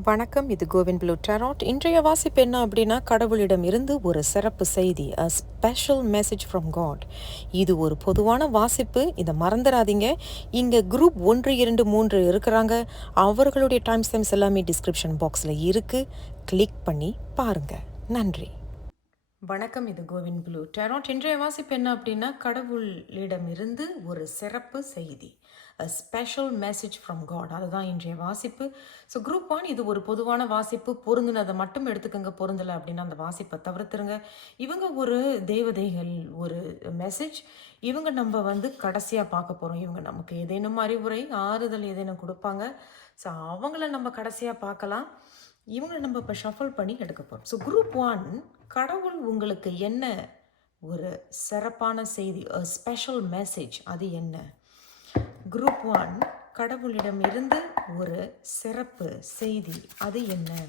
வணக்கம் இது CoWIN blue tarot. இன்றைய வாசிப்பு என்ன அப்படின்னா கடவுளிடம் இருந்து ஒரு சிறப்பு செய்தி a special message from God இது ஒரு பொதுவான வாசிப்பு இதை மறந்துடாதீங்க. இங்கே குரூப் ஒன்று இரண்டு மூன்று இருக்கிறாங்க. அவர்களுடைய டைம் ஸ்டைம்ஸ் எல்லாமே டிஸ்கிரிப்ஷன் பாக்ஸில் இருக்குது கிளிக் பண்ணி பாருங்கள் நன்றி. வணக்கம் இது கோவின் ப்ளூ டெராட். இன்றைய வாசிப்பு என்ன அப்படின்னா கடவுளிடம் இருந்து ஒரு சிறப்பு செய்தி. ஸ்பெஷல் மெசேஜ் ஃப்ரம் காட் அதுதான் இன்றைய வாசிப்பு. ஸோ குரூப் ஒன் இது ஒரு பொதுவான வாசிப்பு. பொருந்தினதை மட்டும் எடுத்துக்கோங்க. பொருந்தலை அப்படின்னா அந்த வாசிப்பை தவிர்த்துருங்க. இவங்க ஒரு தேவதைகள் ஒரு மெசேஜ் இவங்க நம்ம வந்து கடைசியாக பார்க்க போகிறோம் இவங்க நமக்கு ஏதேனும் அறிவுரை ஆறுதல் ஏதேனும் கொடுப்பாங்க. ஸோ அவங்கள நம்ம கடைசியாக பார்க்கலாம். இவங்களை நம்ம இப்போ ஷஃபல் பண்ணி எடுக்க போகிறோம் ஸோ குரூப் ஒன் கடவுள் உங்களுக்கு என்ன ஒரு சிறப்பான செய்தி ஸ்பெஷல் மெசேஜ் அது என்ன? குரூப் ஒன் கடவுளிடம் இருந்து ஒரு சிறப்பு செய்தி. அது என்ன?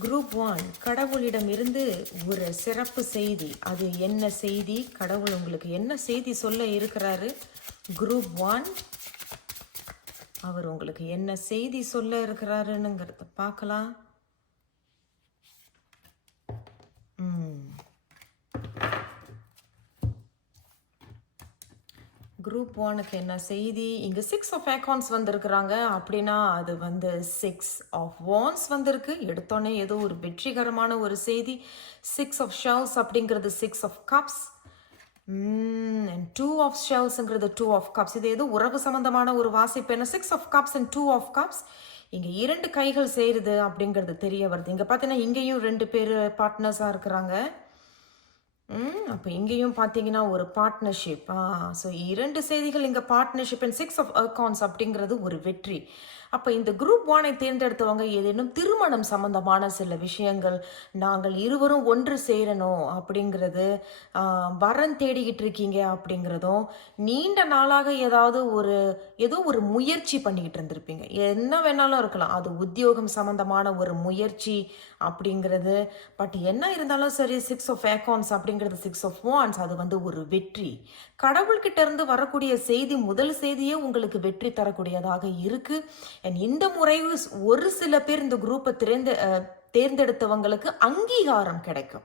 குரூப் ஒன் கடவுளிடம் இருந்து ஒரு சிறப்பு செய்தி. அது என்ன செய்தி? கடவுள் உங்களுக்கு என்ன செய்தி சொல்ல இருக்கிறாரு? குரூப் ஒன் அவர் உங்களுக்கு என்ன செய்தி சொல்ல இருக்கிறாருன்னுங்கிறத பார்க்கலாம். குரூப் ஒனுக்கு என்ன செய்தி? இங்கே சிக்ஸ் ஆஃப் அக்கௌண்ட்ஸ் வந்திருக்கிறாங்க. அப்படின்னா அது வந்து சிக்ஸ் ஆஃப் வான்ஸ் வந்திருக்கு. எடுத்தோன்னே ஏதோ ஒரு வெற்றிகரமான ஒரு செய்தி. சிக்ஸ் ஆஃப் ஷெல்ஸ் அப்படிங்கிறது six of cups and two of ஷெல்ஸுங்கிறது two of cups இது ஏதோ உறவு சம்பந்தமான ஒரு வாசிப்பு. என்ன? Six of cups and two of cups இங்கே இரண்டு கைகள் செய்கிறது அப்படிங்கிறது தெரிய வருது. இங்கே பார்த்தீங்கன்னா இங்கேயும் ரெண்டு பேர் பார்ட்னர்ஸாக இருக்கிறாங்க. அப்போ இங்கேயும் பார்த்தீங்கன்னா ஒரு பார்ட்னர்ஷிப் ஸோ இரண்டு செய்திகள் இங்கே partnership and six of accounts அப்படிங்கிறது ஒரு வெற்றி. அப்போ இந்த குரூப் ஒனை தேர்ந்தெடுத்தவங்க ஏதேனும் திருமணம் சம்பந்தமான சில விஷயங்கள் நாங்கள் இருவரும் ஒன்று சேரணும் அப்படிங்கிறது வரம் வரன் தேடிக்கிட்டு இருக்கீங்க அப்படிங்கிறதும் நீண்ட நாளாக ஏதாவது ஒரு ஏதோ ஒரு முயற்சி பண்ணிக்கிட்டு இருந்திருப்பீங்க. என்ன வேணாலும் இருக்கலாம். அது உத்தியோகம் சம்பந்தமான ஒரு முயற்சி அப்படிங்கிறது. பட் என்ன இருந்தாலும் சரி சிக்ஸ் ஆஃப் ஏகான்ஸ் அப்படிங்கிறது சிக்ஸ் ஆஃப் ஒன்ஸ் அது வந்து ஒரு வெற்றி. கடவுள்கிட்ட இருந்து வரக்கூடிய செய்தி முதல் செய்தியே உங்களுக்கு வெற்றி தரக்கூடியதாக இருக்கு. அண்ட் இந்த முறை ஒரு சில பேர் இந்த குரூப்பை தேர்ந்து தேர்ந்தெடுத்தவங்களுக்கு அங்கீகாரம் கிடைக்கும்.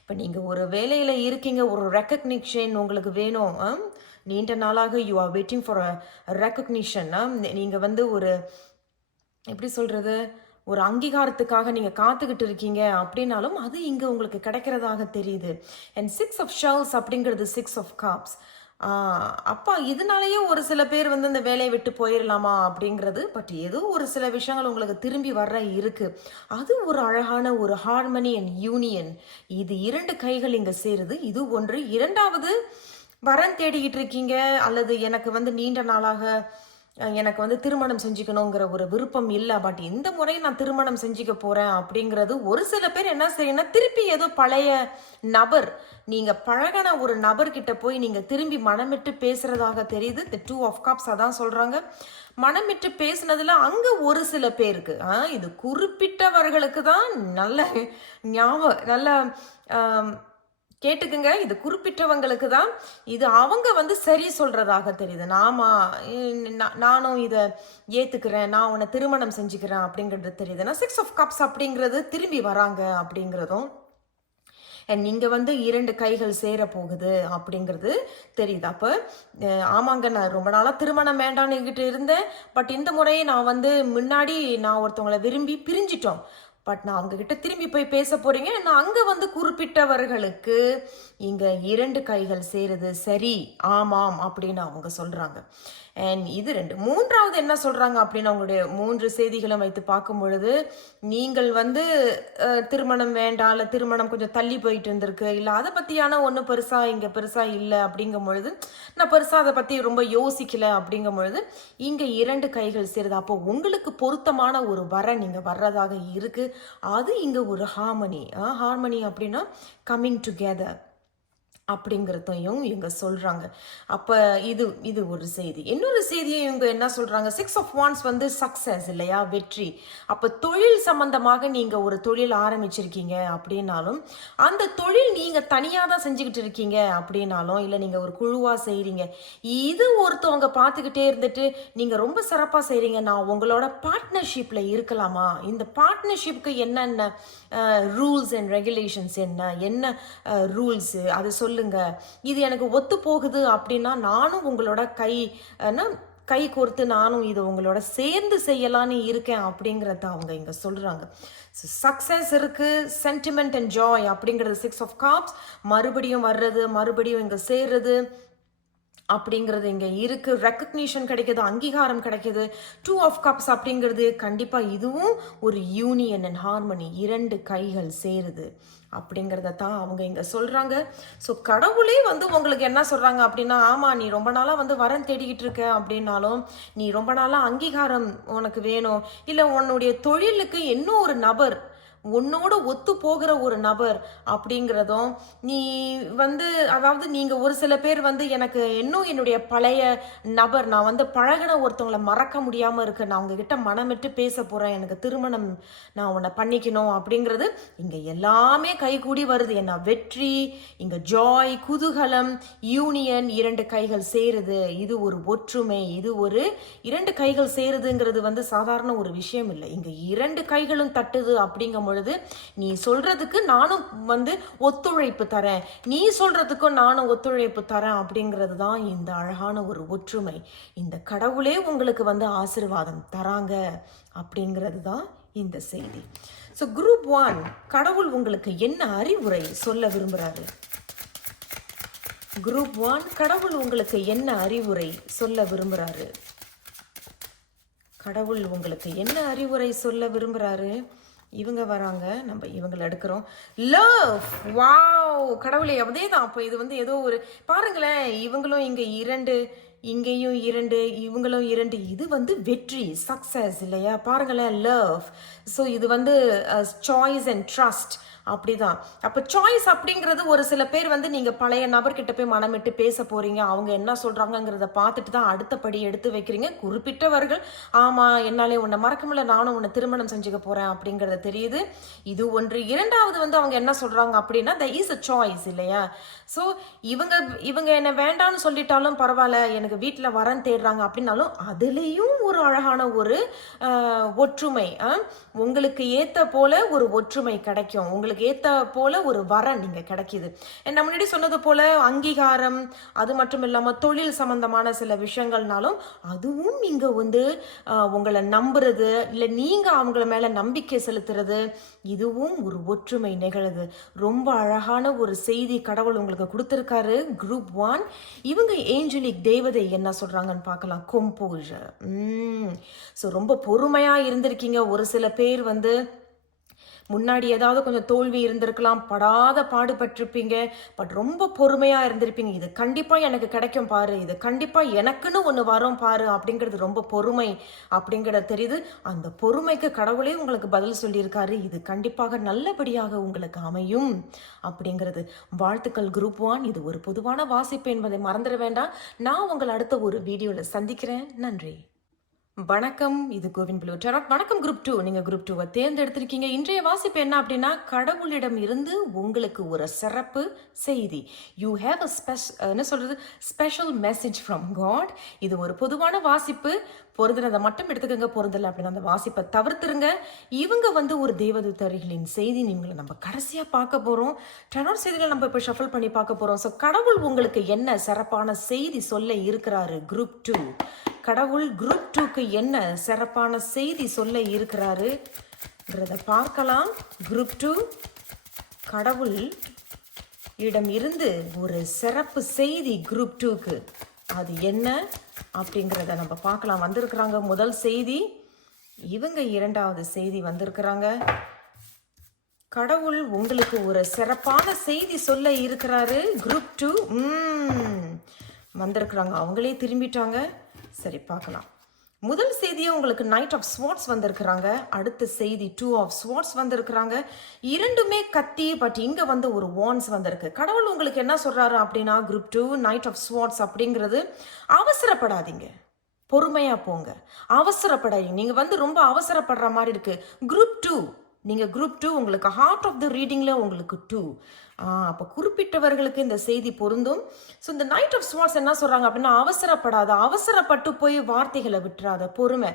இப்போ நீங்கள் ஒரு வேலையில் இருக்கீங்க ஒரு ரெக்கக்னிஷன் உங்களுக்கு வேணும் நீண்ட நாளாக you are waiting for a recognition நீங்கள் வந்து ஒரு எப்படி சொல்கிறது ஒரு அங்கீகாரத்துக்காக நீங்கள் காத்துக்கிட்டு இருக்கீங்க அப்படின்னாலும் அது இங்கே உங்களுக்கு கிடைக்கிறதாக தெரியுது. அண்ட் சிக்ஸ் ஆஃப் ஷெல்ஸ் அப்படிங்கிறது சிக்ஸ் ஆஃப் காப்ஸ் அப்பா இதனாலேயே ஒரு சில பேர் வந்து இந்த வேலையை விட்டு போயிடலாமா அப்படிங்கிறது பட் ஏதோ ஒரு சில விஷயங்கள் உங்களுக்கு திரும்பி வர்ற இருக்கு. அது ஒரு அழகான ஒரு ஹார்மனி அண்ட் யூனியன் இது இரண்டு கைகள் இங்கே சேருது. இது ஒன்று. இரண்டாவது வரன் தேடிக்கிட்டு இருக்கீங்க அல்லது எனக்கு வந்து நீண்ட நாளாக எனக்கு வந்து திருமணம் செஞ்சுக்கணுங்கிற ஒரு விருப்பம் இல்லை. பட் இந்த முறை நான் திருமணம் செஞ்சுக்க போகிறேன் அப்படிங்கிறது ஒரு சில பேர் என்ன செய்யணும்னா திருப்பி ஏதோ பழைய நபர் நீங்கள் பழகின ஒரு நபர்கிட்ட போய் நீங்கள் திரும்பி மனமிட்டு பேசுகிறதாக தெரியுது. இந்த டூ ஆஃப் கப்ஸ் அதான் சொல்கிறாங்க மனமிட்டு பேசுனதில் அங்கே ஒரு சில பேருக்கு இது குறிப்பிட்டவர்களுக்கு தான் நல்ல ஞாபகம் நல்ல கேட்டுக்குங்க. இது குறிப்பிட்டவங்களுக்கு தான் இது அவங்க வந்து சரி சொல்கிறதாக தெரியுது. நாமா நானும் இதை ஏற்றுக்கிறேன் நான் உன்னை திருமணம் செஞ்சுக்கிறேன் அப்படிங்கிறது தெரியுதுன்னா சிக்ஸ் ஆஃப் கப்ஸ் அப்படிங்கிறது திரும்பி வராங்க அப்படிங்கிறதும் அண்ட் வந்து இரண்டு கைகள் சேர போகுது அப்படிங்கிறது தெரியுது. அப்போ ஆமாங்க நான் ரொம்ப நாளாக திருமணம் வேண்டான்னு இருந்தேன். பட் இந்த முறையை நான் வந்து முன்னாடி நான் ஒருத்தவங்களை விரும்பி பிரிஞ்சிட்டோம். பட் நான் அவங்க கிட்ட திரும்பி போய் பேச போறீங்க. நான் அங்க வந்து குறிப்பிட்டவர்களுக்கு இங்கே இரண்டு கைகள் சேருது. சரி ஆமாம் அப்படின்னு அவங்க சொல்கிறாங்க அண்ட் இது ரெண்டு. மூன்றாவது என்ன சொல்கிறாங்க அப்படின்னு அவங்களுடைய மூன்று செய்திகளும் வைத்து பார்க்கும் பொழுது நீங்கள் வந்து திருமணம் வேண்டாம் இல்லை திருமணம் கொஞ்சம் தள்ளி போயிட்டு இருந்திருக்கு இல்லை அதை பற்றியான ஒன்றும் பெருசாக இங்கே பெருசாக இல்லை அப்படிங்கும் பொழுது நான் பெருசாக அதை பற்றி ரொம்ப யோசிக்கலை அப்படிங்கும் பொழுது இங்கே இரண்டு கைகள் சேருது. அப்போ உங்களுக்கு பொருத்தமான ஒரு வர நீங்கள் வர்றதாக இருக்குது அது இங்கே ஒரு ஹார்மனி ஹார்மனி அப்படின்னா கம்மிங் டுகெதர் அப்படிங்கிறதையும் இவங்க சொல்கிறாங்க அப்போ இது இது ஒரு செய்தி. இன்னொரு செய்தியை இவங்க என்ன சொல்கிறாங்க சிக்ஸ் ஆஃப் ஒன்ஸ் வந்து சக்ஸஸ் இல்லையா? வெற்றி. அப்போ தொழில் சம்மந்தமாக நீங்கள் ஒரு தொழில் ஆரம்பிச்சிருக்கீங்க அப்படின்னாலும் அந்த தொழில் நீங்கள் தனியாக தான் செஞ்சுக்கிட்டு இருக்கீங்க அப்படின்னாலும் இல்லை நீங்கள் ஒரு குழுவாக செய்கிறீங்க இது ஒருத்தவங்க பார்த்துக்கிட்டே இருந்துட்டு நீங்கள் ரொம்ப சிறப்பாக செய்கிறீங்க நான் உங்களோட பார்ட்னர்ஷிப்பில் இருக்கலாமா? இந்த பார்ட்னர்ஷிப்புக்கு என்னென்ன ரூல்ஸ் அண்ட் ரெகுலேஷன்ஸ் என்ன? என்ன ரூல்ஸ் அது சொல்லுங்க. இது எனக்கு ஒத்து போகுது அப்படின்னா நானும் உங்களோட கை என்ன, கை கோர்த்து நானும் இதை உங்களோட சேர்ந்து செய்யலான்னு இருக்கேன் அப்படிங்கிறத அவங்க இங்கே சொல்கிறாங்க சக்ஸஸ் இருக்குது சென்டிமெண்ட் அண்ட் ஜாய் அப்படிங்கிறது சிக்ஸ் ஆஃப் காப்ஸ் மறுபடியும் வர்றது மறுபடியும் இங்கே சேர்றது அப்படிங்கிறது இங்கே இருக்குது ரெக்கக்னிஷன் கிடைக்கிது அங்கீகாரம் கிடைக்கிது. டூ ஆஃப் கப்ஸ் அப்படிங்கிறது கண்டிப்பாக இதுவும் ஒரு யூனியன் அண்ட் ஹார்மனி இரண்டு கைகள் சேருது. அப்படிங்கிறத தான் அவங்க இங்கே சொல்கிறாங்க ஸோ கடவுளே வந்து உங்களுக்கு என்ன சொல்கிறாங்க அப்படின்னா ஆமாம் நீ ரொம்ப நாளாக வந்து வரன் தேடிக்கிட்டு இருக்க அப்படின்னாலும் நீ ரொம்ப நாளாக அங்கீகாரம் உனக்கு வேணும். இல்லை உன்னுடைய தொழிலுக்கு இன்னும் ஒரு நபர் உன்னோட ஒத்து போகிற ஒரு நபர் அப்படிங்கிறதும் நீ வந்து அதாவது நீங்கள் ஒரு சில பேர் வந்து எனக்கு இன்னும் என்னுடைய பழைய நபர் நான் வந்து பழகின ஒருத்தவங்களை மறக்க முடியாமல் இருக்கு. நான் உங்ககிட்ட மனமிட்டு பேச போகிறேன் எனக்கு திருமணம் நான் உன்னை பண்ணிக்கணும் அப்படிங்கிறது இங்கே எல்லாமே கைகூடி வருது. என்ன வெற்றி இங்கே ஜாய் குதூகலம் யூனியன் இரண்டு கைகள் சேருது. இது ஒரு ஒற்றுமை இது ஒரு இரண்டு கைகள் சேருதுங்கிறது வந்து சாதாரண ஒரு விஷயம் இல்லை. இங்கே இரண்டு கைகளும் தட்டுது அப்படிங்கும் பொழுது நீ சொல்றதுக்கு நானும் வந்து ஒத்துழைப்பு தரேன். நீ சொல்றதுக்கும் நானும் ஒத்துழைப்பு தரேன் அப்படிங்கிறது தான் இந்த அழகான ஒரு ஒற்றுமை. இந்த கடவுளே உங்களுக்கு வந்து ஆசீர்வாதம் தராங்க அப்படிங்கிறது தான் இந்த செய்தி. ஸோ குரூப் ஒன் கடவுள் உங்களுக்கு என்ன அறிவுரை சொல்ல விரும்புறாரு? குரூப் ஒன் கடவுள் உங்களுக்கு என்ன அறிவுரை சொல்ல விரும்புறாரு? கடவுள் உங்களுக்கு என்ன அறிவுரை சொல்ல விரும்புகிறாரு இவங்க வராங்க நம்ம இவங்களை எடுக்கிறோம். லவ் வாவ் கடவுளே அதே தான் அப்போ இது வந்து ஏதோ ஒரு பாருங்களேன் இவங்களும் இங்கே இரண்டு இங்கேயும் இரண்டு இவங்களும் இரண்டு. இது வந்து வெற்றி சக்ஸஸ் இல்லையா? பாருங்களேன் லவ் ஸோ இது வந்து சாய்ஸ் அண்ட் ட்ரஸ்ட் அப்படிதான். அப்போ சாய்ஸ் அப்படிங்கிறது ஒரு சில பேர் வந்து நீங்கள் பழைய நபர்கிட்ட போய் மனமிட்டு பேச போகிறீங்க அவங்க என்ன சொல்கிறாங்கங்கிறத பார்த்துட்டு தான் அடுத்த படி எடுத்து வைக்கிறீங்க. குறிப்பிட்டவர்கள் ஆமாம் என்னாலே உன்னை மறக்க முடியல. நானும் உன்னை திருமணம் செஞ்சுக்க போகிறேன் அப்படிங்கிறது தெரியுது. இது ஒன்று. இரண்டாவது வந்து அவங்க என்ன சொல்கிறாங்க அப்படின்னா த இஸ் அ சாய்ஸ் இல்லையா? ஸோ இவங்க இவங்க என்ன வேண்டாம்னு சொல்லிட்டாலும் பரவாயில்ல. எனக்கு வீட்டில் வரன் தேடுறாங்க அப்படின்னாலும் அதுலேயும் ஒரு அழகான ஒரு ஒற்றுமை உங்களுக்கு ஏற்ற போல ஒரு ஒற்றுமை கிடைக்கும். உங்களுக்கு ஏற்ற போல ஒரு வரன் நீங்கள் கிடைக்கிது. நான் முன்னாடி சொன்னது போல அங்கீகாரம் அது மட்டும் இல்லாமல் தொழில் சம்பந்தமான சில விஷயங்கள்னாலும் அதுவும் இங்கே வந்து உங்களை நம்புறது இல்லை நீங்கள் அவங்கள மேலே நம்பிக்கை செலுத்துறது இதுவும் ஒரு ஒற்றுமை நிகழுது. ரொம்ப அழகான ஒரு செய்தி கடவுள் உங்களுக்கு கொடுத்துருக்காரு. குரூப் ஒன் இவங்க ஏஞ்சலிக் தேவதை என்ன சொல்கிறாங்கன்னு பார்க்கலாம். கொம்போஜர் ஸோ ரொம்ப பொறுமையாக இருந்திருக்கீங்க. ஒரு சில பேர் வந்து முன்னாடி ஏதாவது கொஞ்சம் தோல்வி இருந்திருக்கலாம் படாத பாடுபட்டிருப்பீங்க பட் ரொம்ப பொறுமையாக இருந்திருப்பீங்க. இது கண்டிப்பாக எனக்கு கிடைக்கும் பாரு இது கண்டிப்பாக எனக்குன்னு ஒன்று வரும் பாரு அப்படிங்கிறது ரொம்ப பொறுமை அப்படிங்கிறது தெரியுது. அந்த பொறுமைக்கு கடவுளே உங்களுக்கு பதில் சொல்லியிருக்காரு. இது கண்டிப்பாக நல்லபடியாக உங்களுக்கு அமையும் அப்படிங்கிறது. வாழ்த்துக்கள் குரூப் ஒன். இது ஒரு பொதுவான வாசிப்பு என்பதை மறந்துட வேண்டாம். நான் உங்களை அடுத்த ஒரு வீடியோவில் சந்திக்கிறேன். நன்றி. வணக்கம் இது கோவிந்த் ப்ளூ டெராட் வணக்கம் குரூப் டூ நீங்கள் குரூப் டூவை தேர்ந்தெடுத்திருக்கீங்க. இன்றைய வாசிப்பு என்ன அப்படின்னா கடவுளிடம் இருந்து உங்களுக்கு ஒரு சிறப்பு செய்தி. யூ ஹேவ் அ ஸ்பெஷ் என்ன சொல்கிறது ஸ்பெஷல் மெசேஜ் ஃப்ரம் காட் இது ஒரு பொதுவான வாசிப்பு. பொருந்தினதை மட்டும் எடுத்துக்கோங்க பொருந்தலை அப்படின்னு அந்த வாசிப்பை தவிர்த்துருங்க. இவங்க வந்து ஒரு தேவதூதர்களின் செய்தி நீங்களை நம்ம கடைசியாக பார்க்க போகிறோம் டனோர் செய்திகளை நம்ம இப்போ ஷஃபல் பண்ணி பார்க்க போகிறோம் ஸோ கடவுள் உங்களுக்கு என்ன சிறப்பான செய்தி சொல்ல இருக்கிறாரு? குரூப் டூ கடவுள் குரூப் டூக்கு என்ன சிறப்பான செய்தி சொல்ல இருக்கிறாருன்றத பார்க்கலாம். குரூப் டூ கடவுள் இடம் இருந்து ஒரு சிறப்பு செய்தி குரூப் டூக்கு அது என்ன? அப்படிங்கிறத நம்ம பார்க்கலாம். வந்திருக்கிறாங்க முதல் செய்தி. இவங்க இரண்டாவது செய்தி வந்திருக்கிறாங்க. கடவுள் உங்களுக்கு ஒரு சிறப்பான செய்தி சொல்ல இருக்கிறாரு. குரூப் டூ வந்திருக்கிறாங்க. அவங்களே திரும்பிட்டாங்க. சரி பார்க்கலாம். முதல் செய்தியை உங்களுக்கு நைட் ஆஃப் ஸ்வாட்ஸ் வந்திருக்கிறாங்க. அடுத்த செய்தி டூ ஆஃப் ஸ்வாட்ஸ் வந்திருக்கிறாங்க. இரண்டுமே கத்தி பட் இங்கே வந்து ஒரு வான்ஸ் வந்திருக்கு. கடவுள் உங்களுக்கு என்ன சொல்கிறாரு அப்படின்னா group two knight of swords அப்படிங்கிறது அவசரப்படாதீங்க. பொறுமையாக போங்க. அவசரப்படாதீங்க. நீங்கள் வந்து ரொம்ப அவசரப்படுற மாதிரி இருக்குது குரூப் டூ நீங்கள் குரூப் டூ உங்களுக்கு ஹார்ட் ஆஃப் த ரீடிங்கில் உங்களுக்கு டூ அப்போ குறிப்பிட்டவர்களுக்கு இந்த செய்தி பொருந்தும். ஸோ இந்த நைட் ஆஃப் ஸ்வாட்ஸ் என்ன சொல்கிறாங்க அப்படின்னா அவசரப்படாத அவசரப்பட்டு போய் வார்த்தைகளை விட்டுறாத பொறுமை.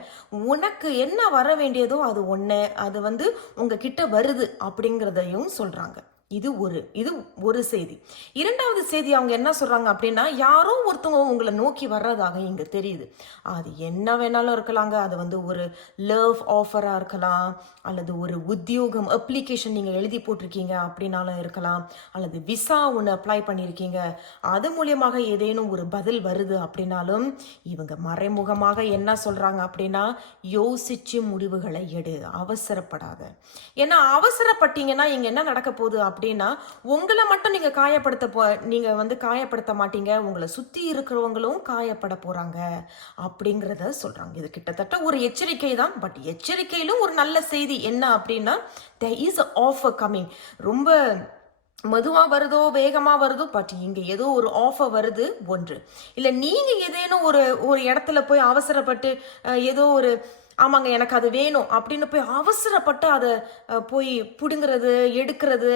உனக்கு என்ன வர வேண்டியதோ அது ஒன்று அது வந்து உங்ககிட்ட வருது அப்படிங்கிறதையும் சொல்கிறாங்க இது ஒரு இது ஒரு செய்தி. இரண்டாவது செய்தி அவங்க என்ன சொல்றாங்க அப்படின்னா யாரோ ஒருத்தவங்க உங்களை நோக்கி வர்றதாக இங்க தெரியுது. அது என்ன வேணாலும் இருக்கலாங்க. அது வந்து ஒரு லவ் ஆஃபரா இருக்கலாம் அல்லது ஒரு உத்தியோகம் அப்ளிகேஷன் நீங்க எழுதி போட்டிருக்கீங்க அப்படின்னாலும் இருக்கலாம் அல்லது விசா ஒன்று அப்ளை பண்ணியிருக்கீங்க அது மூலியமாக ஏதேனும் ஒரு பதில் வருது அப்படின்னாலும் இவங்க மறைமுகமாக என்ன சொல்றாங்க அப்படின்னா யோசிச்சு முடிவுகளை எடு. அவசரப்படாத. ஏன்னா அவசரப்பட்டீங்கன்னா இங்க என்ன நடக்க போகுது அப்படின்னா உங்களை மட்டும் நீங்க காயப்படுத்த போ நீங்க வந்து காயப்படுத்த மாட்டீங்க. உங்களை சுத்தி இருக்கிறவங்களும் காயப்பட போறாங்க அப்படிங்கிறத சொல்றாங்க. இது கிட்டத்தட்ட ஒரு எச்சரிக்கை தான். பட் எச்சரிக்கையிலும் ஒரு நல்ல செய்தி என்ன அப்படின்னா த இஸ் ஆஃபர் கம்மிங் ரொம்ப மதுவாக வருதோ வேகமாக வருதோ பட் இங்கே ஏதோ ஒரு ஆஃபர் வருது ஒன்று. இல்லை நீங்கள் ஏதேனும் ஒரு ஒரு இடத்துல போய் அவசரப்பட்டு ஏதோ ஒரு ஆமாங்க எனக்கு அது வேணும் அப்படின்னு போய் அவசரப்பட்டு அதை போய் பிடுங்கிறது எடுக்கிறது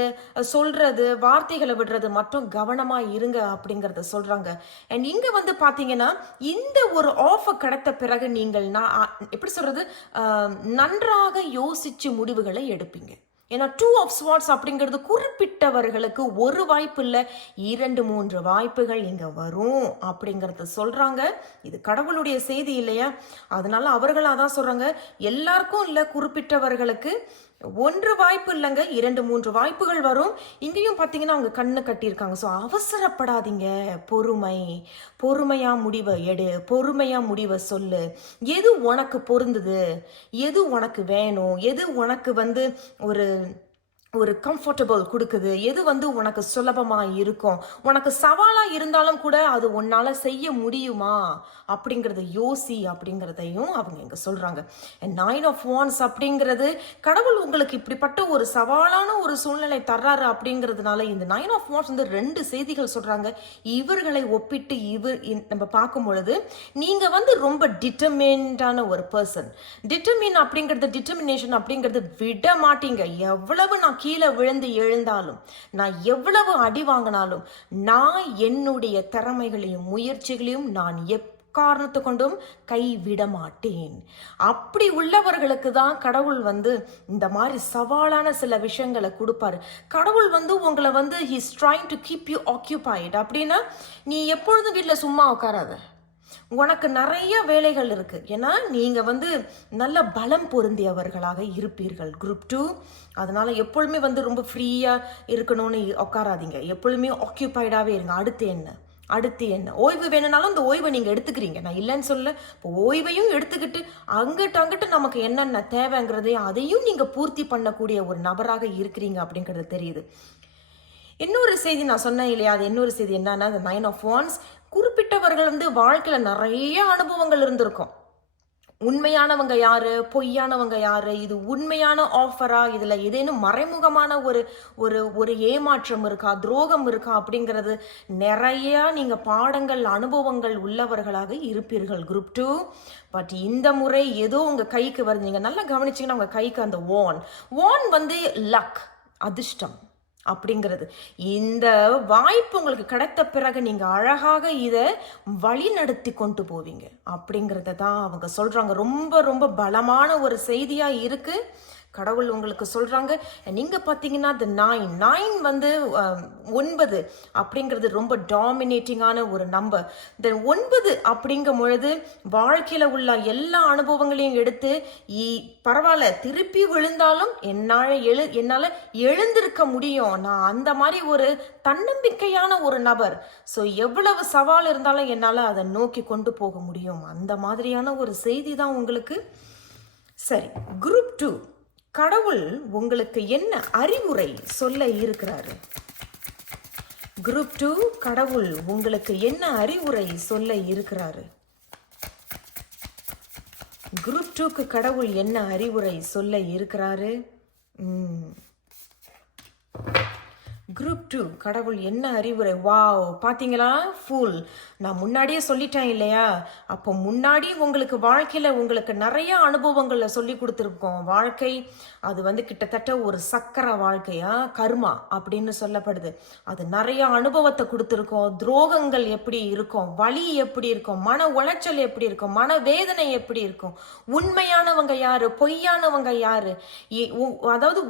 சொல்கிறது வார்த்தைகளை விடுறது மட்டும் கவனமாக இருங்க அப்படிங்கிறத சொல்கிறாங்க அண்ட் இங்கே வந்து பார்த்தீங்கன்னா இந்த ஒரு ஆஃபர் கிடைத்த பிறகு நீங்கள் நான் எப்படி சொல்கிறது நன்றாக யோசித்து முடிவுகளை எடுப்பீங்க. ஏன்னா டூ ஆஃப் ஸ்வாட்ஸ் அப்படிங்கிறது குறிப்பிட்டவர்களுக்கு ஒரு வாய்ப்பு இல்லை இரண்டு மூன்று வாய்ப்புகள் இங்கே வரும் அப்படிங்கறத சொல்றாங்க. இது கடவுளுடைய செய்தி இல்லையா? அதனால அவர்களாக தான் சொல்றாங்க. எல்லாருக்கும் இல்லை குறிப்பிட்டவர்களுக்கு. ஒன்று வாய்ப்பு இல்லைங்க இரண்டு மூன்று வாய்ப்புகள் வரும். இங்கேயும் பார்த்தீங்கன்னா அவங்க கண்ணு கட்டியிருக்காங்க. ஸோ அவசரப்படாதீங்க. பொறுமை. பொறுமையா முடிவை எடு. பொறுமையா முடிவை சொல்லு. எது உனக்கு பொருந்துது? எது உனக்கு வேணும்? எது உனக்கு வந்து ஒரு ஒரு கம்ஃபர்டபுள் கொடுக்குது. எது வந்து உனக்கு சுலபமாக இருக்கும்? உனக்கு சவாலாக இருந்தாலும் கூட அது உன்னால் செய்ய முடியுமா? அப்படிங்கிறத யோசி அப்படிங்கிறதையும் அவங்க இங்கே சொல்கிறாங்க நைன் ஆஃப் வான்ஸ் அப்படிங்கிறது கடவுள் உங்களுக்கு இப்படிப்பட்ட ஒரு சவாலான ஒரு சூழ்நிலை தர்றாரு அப்படிங்கிறதுனால இந்த நைன் ஆஃப் வான்ஸ் வந்து ரெண்டு செய்திகள் சொல்கிறாங்க இவர்களை ஒப்பிட்டு இவர் நம்ம பார்க்கும் பொழுது நீங்கள் வந்து ரொம்ப டிட்டர்மின்டான ஒரு பர்சன் டிட்டர்மின் அப்படிங்கிறது டிட்டர்மினேஷன் அப்படிங்கிறது விட மாட்டீங்க. எவ்வளவு நான் கீழே விழுந்து எழுந்தாலும் நான் எவ்வளவு அடி வாங்கினாலும் நான் என்னுடைய திறமைகளையும் முயற்சிகளையும் நான் எக்காரணத்து கொண்டும் கைவிட மாட்டேன் அப்படி உள்ளவர்களுக்கு தான் கடவுள் வந்து இந்த மாதிரி சவாலான சில விஷயங்களை கொடுப்பாரு. கடவுள் வந்து உங்களை வந்து his trying to keep you occupied அப்படின்னா நீ எப்பொழுதும் வீட்டில் சும்மா உட்காராத. உனக்கு நிறைய வேலைகள் இருக்கு. ஏன்னா நீங்க வந்து நல்ல பலம் பொருந்தியவர்களாக இருப்பீர்கள். குரூப் டூ அதனால எப்பொழுதுமே வந்து ரொம்ப ஃப்ரீயா இருக்கணும்னு உட்காராதீங்க. எப்பொழுதுமே ஆக்கியூபைடாவே இருங்க. அடுத்து என்ன? அடுத்து என்ன? ஓய்வு வேணும்னாலும் அந்த ஓய்வை நீங்கள் எடுத்துக்கிறீங்க. நான் இல்லைன்னு சொல்ல இப்போ ஓய்வையும் எடுத்துக்கிட்டு அங்கிட்டு அங்கிட்டு நமக்கு என்னென்ன தேவைங்கிறதையும் அதையும் நீங்கள் பூர்த்தி பண்ணக்கூடிய ஒரு நபராக இருக்கிறீங்க அப்படிங்கிறது தெரியுது. இன்னொரு செய்தி நான் சொன்னேன் இல்லையா? அது இன்னொரு செய்தி என்னன்னா அந்த நைன் ஆஃப் ஒன்ஸ் குறிப்பிட்டவர்கள் வந்து வாழ்க்கையில் நிறைய அனுபவங்கள் இருந்திருக்கும். உண்மையானவங்க யாரு? பொய்யானவங்க யாரு? இது உண்மையான ஆஃபரா இதுல ஏதேனும் மறைமுகமான ஒரு ஒரு ஒரு ஏமாற்றம் இருக்கா? துரோகம் இருக்கா? அப்படிங்கிறது நிறைய நீங்க பாடங்கள் அனுபவங்கள் உள்ளவர்களாக இருப்பீர்கள். குரூப் டூ பட் இந்த முறை ஏதோ உங்க கைக்கு வருது நீங்க நல்லா கவனிச்சிங்கன்னா உங்க கைக்கு அந்த ஓன் ஓன் வந்து லக் அதிர்ஷ்டம். அப்படிங்கிறது. இந்த வாய்ப்பு உங்களுக்கு கிடைத்த பிறகு நீங்கள் அழகாக இதை வழி நடத்தி கொண்டு போவீங்க. அப்படிங்கிறத தான் அவங்க சொல்கிறாங்க ரொம்ப ரொம்ப பலமான ஒரு செய்தியாக இருக்குது கடவுள் உங்களுக்கு சொல்கிறாங்க நீங்கள் பார்த்தீங்கன்னா த நைன் நைன் வந்து ஒன்பது அப்படிங்கிறது ரொம்ப டாமினேட்டிங்கான ஒரு நம்பர் இந்த ஒன்பது அப்படிங்கும் பொழுது வாழ்க்கையில் உள்ள எல்லா அனுபவங்களையும் எடுத்து இ- பரவாயில்ல திருப்பி விழுந்தாலும் என்னால் எழு என்னால் எழுந்திருக்க முடியும். நான் அந்த மாதிரி ஒரு தன்னம்பிக்கையான ஒரு நபர். ஸோ எவ்வளவு சவால் இருந்தாலும் என்னால் அதை நோக்கி கொண்டு போக முடியும். அந்த மாதிரியான ஒரு செய்தி தான் உங்களுக்கு. சரி குரூப் டூ கடவுள் உங்களுக்கு என்ன அறிவுரை சொல்ல இருக்கிறாரு? குரூப் டூ கடவுள் உங்களுக்கு என்ன அறிவுரை சொல்ல இருக்கிறாரு? குரூப் டூக்கு கடவுள் என்ன அறிவுரை சொல்ல இருக்கிறாரு? குரூப் டூ கடவுள் என்ன அறிவுரை? வாவ். பார்த்தீங்களா ஃபுல் நான் முன்னாடியே சொல்லிட்டேன் இல்லையா? அப்போ முன்னாடி உங்களுக்கு வாழ்க்கையில் உங்களுக்கு நிறைய அனுபவங்களை சொல்லி கொடுத்துருக்கோம். வாழ்க்கை அது வந்து கிட்டத்தட்ட ஒரு சக்கர வாழ்க்கையா? கர்மா அப்படின்னு சொல்லப்படுது. அது நிறைய அனுபவத்தை கொடுத்துருக்கோம். துரோகங்கள் எப்படி இருக்கும்? வலி எப்படி இருக்கும்? மன உளைச்சல் எப்படி இருக்கும்? மன வேதனை எப்படி இருக்கும்? உண்மையானவங்க யாரு? பொய்யானவங்க யாரு? அதாவது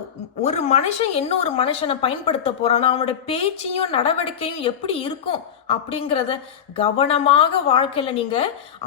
ஒரு மனுஷன் இன்னொரு மனுஷனை பயன்படுத்த போறான் அவனோட பேச்சையும் நடவடிக்கையும் எப்படி இருக்கும் அப்படிங்கிறத கவனமாக வாழ்க்கையில நீங்க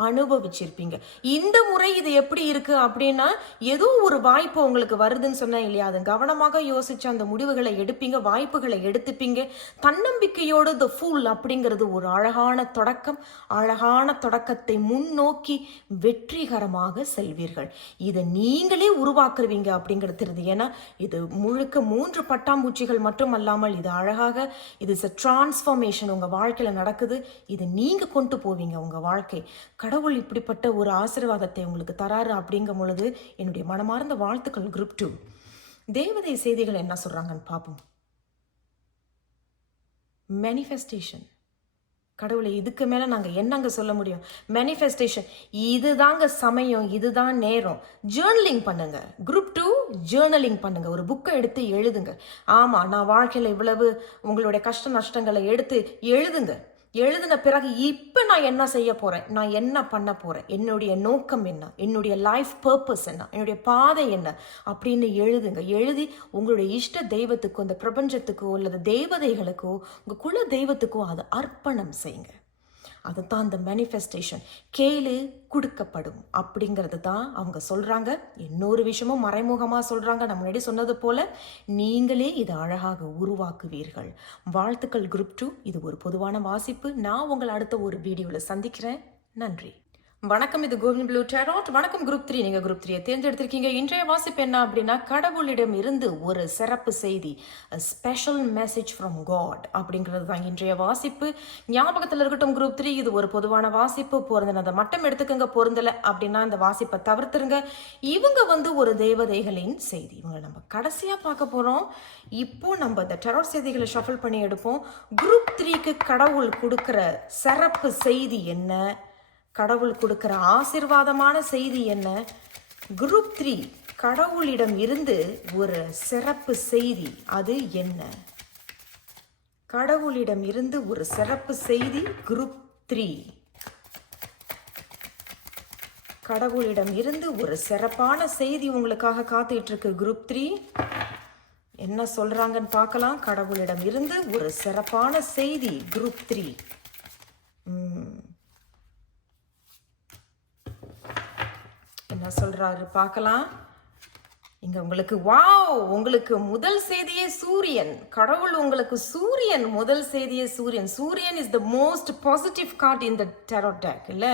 அனுபவிச்சிருப்பீங்க. இந்த முறை இது எப்படி இருக்கு அப்படின்னா ஏதோ ஒரு வாய்ப்பு உங்களுக்கு வருதுன்னு சொன்னேன் இல்லையா? அது கவனமாக யோசிச்சு அந்த முடிவுகளை எடுப்பீங்க வாய்ப்புகளை எடுத்துப்பீங்க. தன்னம்பிக்கையோடு த ஃபுல் அப்படிங்கிறது ஒரு அழகான தொடக்கம் அழகான தொடக்கத்தை முன்னோக்கி வெற்றிகரமாக செல்வீர்கள். இதை நீங்களே உருவாக்குவீங்க அப்படிங்கிறது தெரியுது. ஏன்னா இது முழுக்க மூன்று பட்டாம்பூச்சிகள் மட்டும் அல்லாமல் இது அழகாக இது இஸ் டிரான்ஸ்ஃபர்மேஷன் உங்க வாழ்க்கையில நடக்குது. இது நீங்க கொண்டு போவீங்க உங்க வாழ்க்கை. கடவுள் இப்படிப்பட்ட ஒரு ஆசீர்வாதத்தை உங்களுக்கு தராரு அப்படிங்கும் பொழுது என்னுடைய மனமார்ந்த வாழ்த்துக்கள் குரூப் டூ தேவதை செய்திகள் என்ன சொல்றாங்கன்னு பார்ப்போம் மேனிஃபெஸ்டேஷன் கடவுளை இதுக்கு மேல நாங்க என்னங்க சொல்ல முடியும்? மேனிஃபெஸ்டேஷன் இதுதாங்க சமயம் இதுதான் நேரம். ஜேர்னலிங் பண்ணுங்க. குரூப் டூ ஜேர்னலிங் பண்ணுங்க. ஒரு புக்கை எடுத்து எழுதுங்க. ஆமா நான் வாழ்க்கையில் இவ்வளவு உங்களுடைய கஷ்ட நஷ்டங்களை எடுத்து எழுதுங்க. எழுதின பிறகு இப்போ நான் என்ன செய்ய போகிறேன் நான் என்ன பண்ண போகிறேன் என்னுடைய நோக்கம் என்ன? என்னுடைய லைஃப் பர்பஸ் என்ன? என்னுடைய பாதை என்ன? அப்படின்னு எழுதுங்க. எழுதி உங்களுடைய இஷ்ட தெய்வத்துக்கோ அந்த பிரபஞ்சத்துக்கோ அல்லது தேவதைகளுக்கோ உங்கள் குல தெய்வத்துக்கோ அதை அர்ப்பணம் செய்யுங்க. அதுதான் அந்த மேனிஃபெஸ்டேஷன் கேளு கொடுக்கப்படும் அப்படிங்கிறது தான் அவங்க சொல்கிறாங்க இன்னொரு விஷயமும் மறைமுகமாக சொல்கிறாங்க நான் முன்னாடி சொன்னது போல் நீங்களே இதை அழகாக உருவாக்குவீர்கள். வாழ்த்துக்கள் குரூப் டூ இது ஒரு பொதுவான வாசிப்பு. நான் உங்களை அடுத்த ஒரு வீடியோவில் சந்திக்கிறேன். நன்றி. வணக்கம் இது கோவிந்த் ப்ளூ டேரோட் வணக்கம் குரூப் த்ரீ நீங்கள் குரூப் த்ரீயை தேர்ந்தெடுத்திருக்கீங்க. இன்றைய வாசிப்பு என்ன அப்படின்னா கடவுளிடம் இருந்து ஒரு சிறப்பு செய்தி ஸ்பெஷல் மெசேஜ் ஃப்ரம் காட் அப்படிங்கிறது தான் இன்றைய வாசிப்பு. ஞாபகத்தில் இருக்கட்டும் குரூப் த்ரீ இது ஒரு பொதுவான வாசிப்பு. பொருந்தினதை மட்டும் எடுத்துக்கோங்க பொருந்தலை அப்படின்னா இந்த வாசிப்பை தவிர்த்துருங்க. இவங்க வந்து ஒரு தேவதைகளின் செய்தி. இவங்க நம்ம கடைசியாக பார்க்க போகிறோம் இப்போ நம்ம இந்த டெரோட் செய்திகளை ஷஃபிள் பண்ணி எடுப்போம். குரூப் த்ரீக்கு கடவுள் கொடுக்குற சிறப்பு செய்தி என்ன? கடவுள் கொடுக்கிற ஆசிர்வாதமான செய்தி என்ன? குரூப் த்ரீ கடவுளிடம் இருந்து ஒரு சிறப்பு செய்தி அது என்ன? கடவுளிடம் இருந்து ஒரு சிறப்பு செய்தி குரூப் த்ரீ. கடவுளிடம் இருந்து ஒரு சிறப்பான செய்தி உங்களுக்காக காத்துட்டு இருக்கு குரூப் த்ரீ. என்ன சொல்றாங்கன்னு பார்க்கலாம். கடவுளிடம் இருந்து ஒரு சிறப்பான செய்தி குரூப் த்ரீ. என்ன சொல்றாரு. பார்க்கலாம். இங்க உங்களுக்கு வாவ் உங்களுக்கு முதல் செய்தியே சூரியன். கடவுள் உங்களுக்கு சூரியன் முதல் செய்தியே சூரியன். சூரியன் is the most positive card இந்த டெரோ டேக் இல்ல?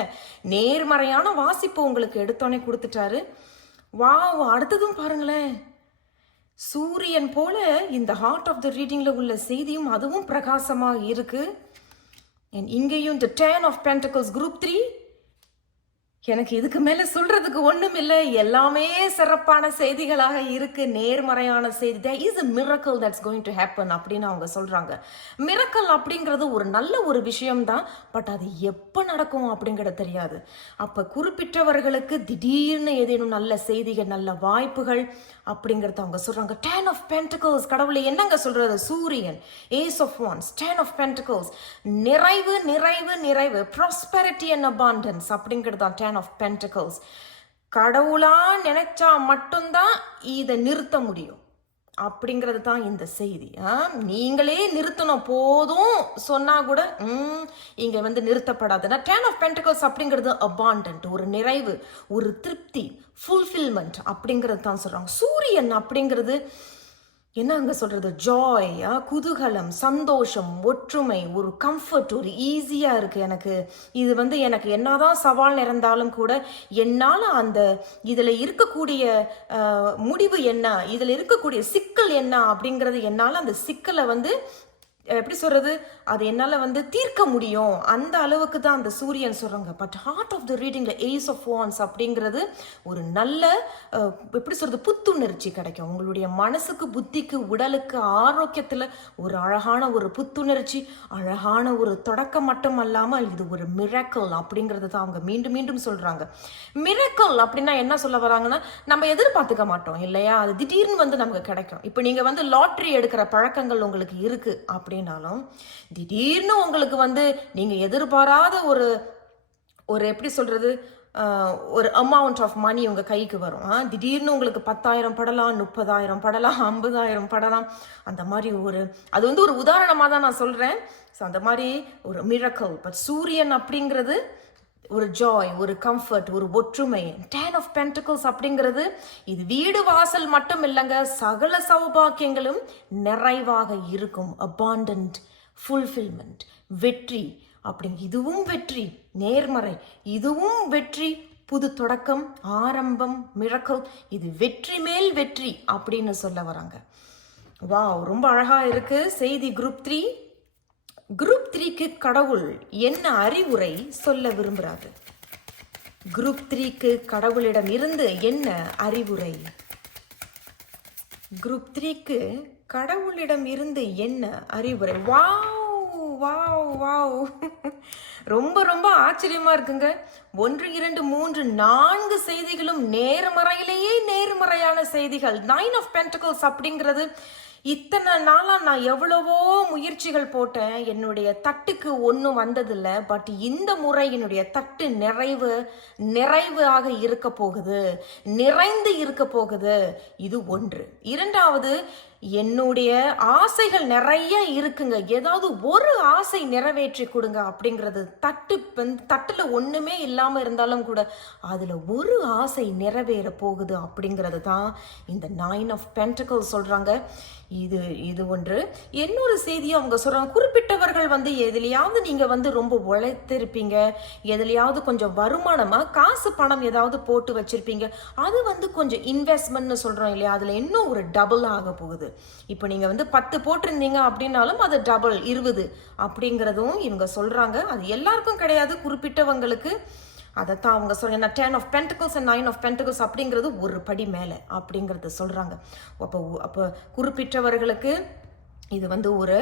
நேர்மறையான வாசிப்பு உங்களுக்கு எடுத்தோன்னே கொடுத்துட்டாரு. வாவ் அடுத்ததும் பாருங்களேன். சூரியன் போல இந்த ஹார்ட் ஆஃப் த ரீடிங்ல உள்ள செய்தியும் அதுவும் பிரகாசமாக இருக்கு. இங்கேயும் இந்த ten of pentacles group three எனக்கு இதுக்கு மேல சொல்றதுக்கு ஒண்ணும் இல்லை. எல்லாமே சிறப்பான செய்திகளாக இருக்கு. நேர்மறையான செய்தி. Is is a miracle that's going to அப்படின்னு அவங்க சொல்றாங்க. மிரக்கல் அப்படிங்கிறது ஒரு நல்ல ஒரு விஷயம்தான். பட் அது எப்போ நடக்கும் அப்படிங்கிறது தெரியாது. அப்ப குறிப்பிட்டவர்களுக்கு திடீர்னு ஏதேனும் நல்ல செய்திகள் நல்ல வாய்ப்புகள் அப்படிங்கிறத அவங்க சொல்கிறாங்க டேன் ஆஃப் பென்டகல்ஸ் கடவுளை என்னங்க சொல்கிறது சூரியன். Ace of wands ten of pentacles நிறைவு நிறைவு நிறைவு. ப்ராஸ்பெரிட்டி அண்ட் அபாண்டன்ஸ் அப்படிங்கிறது தான் டேன் ஆஃப் பென்டகல்ஸ் கடவுளாக நினைச்சா மட்டும்தான் இதை நிறுத்த முடியும். அப்படிங்கிறது தான் இந்த செய்தி. ஆ நீங்களே நிறுத்தணும். போதும் சொன்னா கூட இங்கே இங்க வந்து நிறுத்தப்படாதுன்னா டேன் ஆஃப் பென்டகல்ஸ் அப்படிங்கிறது அபாண்டன்ட் ஒரு நிறைவு ஒரு திருப்தி ஃபுல்ஃபில்மெண்ட் அப்படிங்கிறது தான் சொல்றாங்க. சூரியன் அப்படிங்கிறது என்ன அங்கே சொல்கிறது ஜாய் குதூகலம் சந்தோஷம் ஒற்றுமை ஒரு கம்ஃபர்ட் ஒரு ஈஸியாக இருக்குது எனக்கு. இது வந்து எனக்கு என்னதான் சவால் நிறந்தாலும் கூட என்னால் அந்த இதில் இருக்கக்கூடிய முடிவு என்ன? இதில் இருக்கக்கூடிய சிக்கல் என்ன? அப்படிங்கிறது என்னால் அந்த சிக்கலை வந்து எப்படி சொல்கிறது அது என்னால் வந்து தீர்க்க முடியும். அந்த அளவுக்கு தான் அந்த சூரியன் சொல்கிறாங்க பட் ஹார்ட் ஆஃப் த ரீடிங்கில் ஏஸ் ஆஃப் வான்ஸ் அப்படிங்கிறது ஒரு நல்ல எப்படி சொல்கிறது புத்துணர்ச்சி கிடைக்கும். உங்களுடைய மனசுக்கு புத்திக்கு உடலுக்கு ஆரோக்கியத்தில் ஒரு அழகான ஒரு புத்துணர்ச்சி அழகான ஒரு தொடக்கம் மட்டும் அல்லாமல் இது ஒரு மிரக்கல் அப்படிங்கிறது தான் அவங்க மீண்டும் மீண்டும் சொல்கிறாங்க மிரக்கல் அப்படின்னா என்ன சொல்ல வராங்கன்னா நம்ம எதிர்பார்த்துக்க மாட்டோம் இல்லையா? அது திடீர்னு வந்து நமக்கு கிடைக்கும். இப்போ நீங்கள் வந்து லாட்ரி எடுக்கிற பழக்கங்கள் உங்களுக்கு இருக்குது அப்படின்னு அப்படின்னாலும் திடீர்னு உங்களுக்கு வந்து நீங்கள் எதிர்பாராத ஒரு ஒரு எப்படி சொல்கிறது ஒரு அமௌண்ட் ஆஃப் மணி உங்கள் கைக்கு வரும். திடீர்னு உங்களுக்கு பத்தாயிரம் படலாம் முப்பதாயிரம் படலாம் ஐம்பதாயிரம் படலாம். அந்த மாதிரி ஒரு அது வந்து ஒரு உதாரணமாக தான் நான் சொல்கிறேன் ஸோ அந்த மாதிரி ஒரு மிரக்கல் பட் சூரியன் அப்படிங்கிறது ஒரு ஜாய் ஒரு கம்ஃபர்ட் ஒரு ஒற்றுமை. டேன் ஆஃப் பென்டிகல்ஸ் அப்படிங்கிறது இது வீடு வாசல் மட்டும் இல்லைங்க சகல சௌபாக்கியங்களும் நிறைவாக இருக்கும். அபாண்டன்ட் ஃபுல்ஃபில்மெண்ட் வெற்றி. அப்படி இதுவும் வெற்றி நேர்மறை. இதுவும் வெற்றி புது தொடக்கம் ஆரம்பம் மிரக்கல். இது வெற்றி மேல் வெற்றி அப்படின்னு சொல்ல வராங்க. வாவ் ரொம்ப அழகாக இருக்குது செய்தி குரூப் த்ரீ குரூப் த்ரீக்கு கடவுள் என்ன அறிவுரை சொல்ல விரும்புறாரு? குரூப் த்ரீக்கு கடவுளிடம் இருந்து என்ன அறிவுரை? குரூப் த்ரீக்கு கடவுளிடம் இருந்து என்ன அறிவுரை? Wow wow wow. ரொம்ப ரொம்ப ஆச்சரியமா இருக்குங்க. ஒன்று இரண்டு மூன்று நான்கு செய்திகளும் நேர்மறையிலேயே நேர்மறையான செய்திகள். நைன் ஆஃப் பென்டகல்ஸ் அப்படிங்கிறது இத்தனை நாளாக நான் எவ்வளவோ முயற்சிகள் போட்டேன். என்னுடைய தட்டுக்கு ஒன்றும் வந்ததில்லை. பட் இந்த முறை என்னுடைய தட்டு நிறைவு நிறைவாக இருக்க போகுது. நிறைந்து இருக்க போகுது. இது ஒன்று. இரண்டாவது என்னுடைய ஆசைகள் நிறைய இருக்குங்க. ஏதாவது ஒரு ஆசை நிறைவேற்றி கொடுங்க அப்படிங்கிறது தட்டு வந்து ஒன்றுமே இல்லாமல் இருந்தாலும் கூட அதில் ஒரு ஆசை நிறைவேற போகுது அப்படிங்கிறது தான் இந்த நைன் ஆஃப் பென்டகல் சொல்கிறாங்க இது இது ஒன்று. இன்னொரு செய்தியை அவங்க சொல்கிறாங்க குறிப்பிட்டவர்கள் வந்து எதுலையாவது நீங்கள் வந்து ரொம்ப உழைத்திருப்பீங்க. எதுலையாவது கொஞ்சம் வருமானமாக காசு பணம் ஏதாவது போட்டு வச்சிருப்பீங்க. அது வந்து கொஞ்சம் இன்வெஸ்ட்மெண்ட்னு சொல்கிறோம் இல்லையா? அதில் இன்னும் ஒரு டபுள் ஆக போகுது. இப்போ நீங்கள் வந்து பத்து போட்டிருந்தீங்க அப்படின்னாலும் அது டபுள் இருபது அப்படிங்கிறதும் இவங்க சொல்கிறாங்க அது எல்லாருக்கும் கிடையாது குறிப்பிட்டவங்களுக்கு. அதைத்தான் அவங்க சொல்றாங்க ten of pentacles and nine of pentacles அப்படிங்கிறது ஒரு படி மேலே அப்படிங்கிறத சொல்கிறாங்க அப்போ அப்போ குறிப்பிட்டவர்களுக்கு இது வந்து ஒரு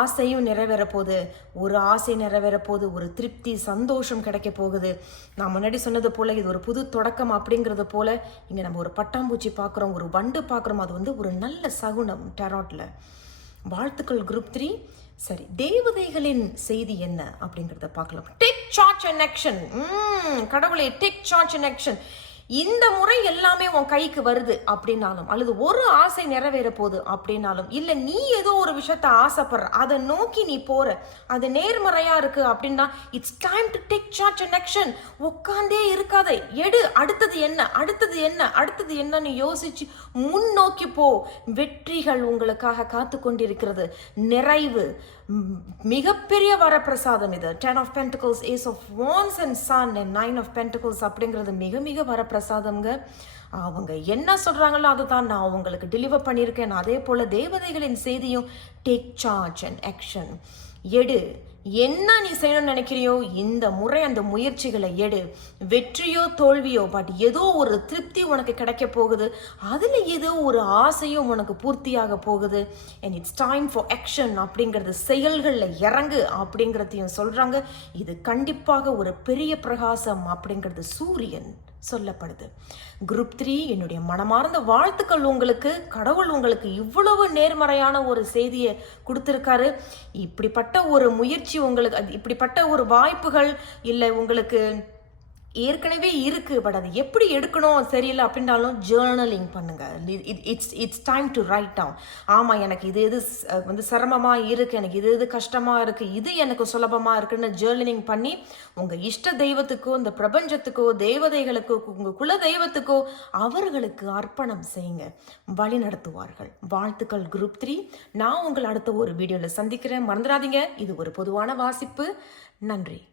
ஆசையும் நிறைவேற போகுது. ஒரு ஆசை நிறைவேற போகுது. ஒரு திருப்தி சந்தோஷம் கிடைக்க போகுது. நான் முன்னாடி சொன்னது போல் இது ஒரு புது தொடக்கம் அப்படிங்கிறது போல் இங்கே நம்ம ஒரு பட்டாம்பூச்சி பார்க்குறோம் ஒரு வண்டு பார்க்குறோம் அது வந்து ஒரு நல்ல சகுனம் டெராட்டில் வாழ்த்துக்கள் குரூப் த்ரீ சரி தேவதைகளின் செய்தி என்ன அப்படிங்கிறத பார்க்கலாம். டேக் சார்ஜ் அண்ட் ஆக்ஷன் கடவுளே டேக் சார்ஜ் அண்ட் ஆக்ஷன் இந்த முறை எல்லாமே உன் கைக்கு வருது அப்படின்னாலும் அல்லது ஒரு ஆசை நிறைவேற போகுது அப்படின்னாலும் இல்லை நீ ஏதோ ஒரு விஷயத்த ஆசைப்படுற அதை நோக்கி நீ போற அது நேர்மறையா இருக்கு அப்படின்னா it's time to take charge and action உட்காந்தே இருக்காத. எடு அடுத்தது என்ன அடுத்தது என்ன அடுத்தது என்னன்னு யோசிச்சு முன்னோக்கி போ. வெற்றிகள் உங்களுக்காக காத்து கொண்டிருக்கிறது நிறைவு. மிகப்பெரிய வரப்பிரசாதம் இது. Ten of pentacles ace of wands and sun and nine of pentacles அப்படிங்கிறது மிக மிக வரப்பிரசாதம்ங்க. அவங்க என்ன சொல்கிறாங்களோ அதை தான் நான் அவங்களுக்கு டெலிவர் பண்ணியிருக்கேன். அதே போல் தேவதைகளின் செய்தியும் டேக் சார்ஜ் அண்ட் ஆக்ஷன் எடு. என்ன நீ செய்யணும்னு நினைக்கிறியோ? இந்த முறை அந்த முயற்சிகளை எடு. வெற்றியோ தோல்வியோ பட் ஏதோ ஒரு திருப்தி உனக்கு கிடைக்க போகுது. அதில் ஏதோ ஒரு ஆசையும் உனக்கு பூர்த்தியாக போகுது. And it's time for action அப்படிங்கிறது செயல்களில் இறங்கு அப்படிங்கிறதையும் சொல்கிறாங்க இது கண்டிப்பாக ஒரு பெரிய பிரகாசம் அப்படிங்கிறது சூரியன். சொல்லப்படுது. குரூப் த்ரீ என்னுடைய மனமார்ந்த வாழ்த்துக்கள் உங்களுக்கு கடவுள் உங்களுக்கு இவ்வளவு நேர்மறையான ஒரு செய்தியை கொடுத்துருக்காரு. இப்படிப்பட்ட ஒரு முயற்சி உங்களுக்கு அது இப்படிப்பட்ட ஒரு வாய்ப்புகள் இல்லை உங்களுக்கு ஏற்கனவே இருக்குது பட் அது எப்படி எடுக்கணும் சரியில்லை அப்படின்னாலும் ஜேர்னலிங் பண்ணுங்கள் it's it's time to write down ஆமாம் எனக்கு இது இது வந்து சிரமமாக இருக்குது எனக்கு இது இது கஷ்டமாக இருக்குது இது எனக்கு சுலபமாக இருக்குன்னு ஜேர்னலிங் பண்ணி உங்கள் இஷ்ட தெய்வத்துக்கோ இந்த பிரபஞ்சத்துக்கோ தேவதைகளுக்கோ உங்கள் குல தெய்வத்துக்கோ அவர்களுக்கு அர்ப்பணம் செய்யுங்க. வழி நடத்துவார்கள். வாழ்த்துக்கள் குரூப் த்ரீ நான் உங்களை அடுத்த ஒரு வீடியோவில் சந்திக்கிறேன். மறந்துடாதீங்க. இது ஒரு பொதுவான வாசிப்பு. நன்றி.